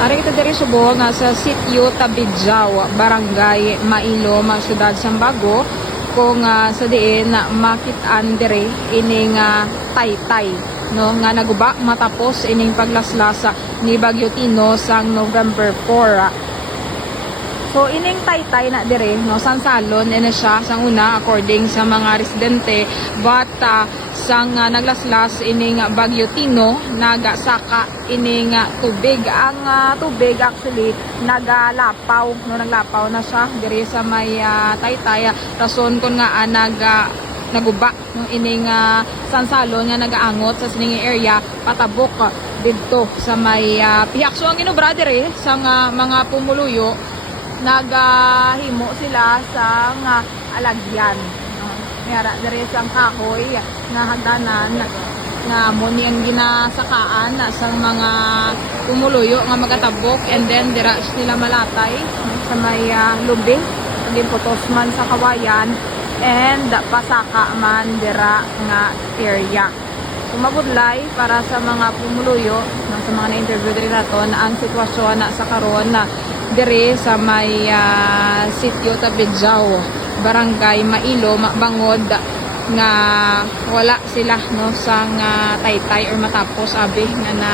Ari kita diri subo nga sa sitio Tabidjaw, Barangay Mailo, mga Sambago kung ah, sa diin na makitaan diri ining uh, taytay no nga naguba matapos ining paglaslasa ni Bagyo Tino sang November 4 ah. So ining taytay na dire no sansalon ina siya sang una according sa mga residente but ah, sang ah, naglaslas ining Bagyo Tino nagasaka ining ah, tubig. Ang ah, tubig actually nagalapaw no naglapaw na siya dire sa may ah, taytay. Rason kun nga ah, nag ah, naguba no ining ah, sansalon nga nagaangot sa sining area patabok ah, didto sa may ah, pihak so ang ginobra dire sa nga mga pumuluyo nagahimo sila sa nga alagyan. No? Mayara sa kahoy nga hagdanan nga mo ni ang ginasakaan sa mga tumuluyo nga magatabok and then dira sila malatay sa may uh, lubi din putos man sa kawayan and pasaka man dira nga area kumabudlay para sa mga pumuluyo sa mga na-interview diri naton ang sitwasyon na sa karon na dire sa may ah, sitio Tabidjaw, Barangay Mailo, Mabangod nga wala sila no sa nga taytay or matapos abi nga na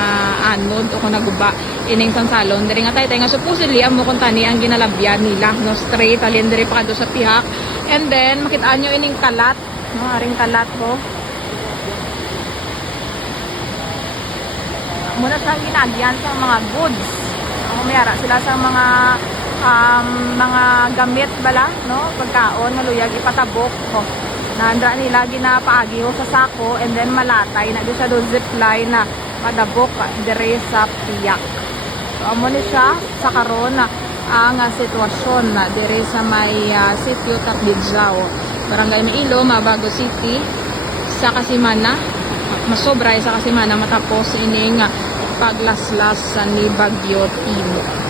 anod o naguba ining sansalon. Diri nga taytay nga supposedly amo kun tani ang ginalabyan nila no straight alin diri pa sa pihak and then makitaan nyo ining kalat no aring kalat ko muna sa ginagyan sa mga goods. Ang mayara sila sa mga um, mga gamit bala, no? Pagkaon, maluyag, ipatabok. Oh. Nandra nila ginapaagi ho sa sako and then malatay na di siya do zipline na padabok dire sa piyak. So amo ni siya sa karon na ang ah, sitwasyon na dire sa may ah, sitio Tapidjao, Barangay Mailo, Mabago City, sa Kasimana, masobra sa Kasimana matapos ining ah, paglaslas sa ni Bagyo Tino.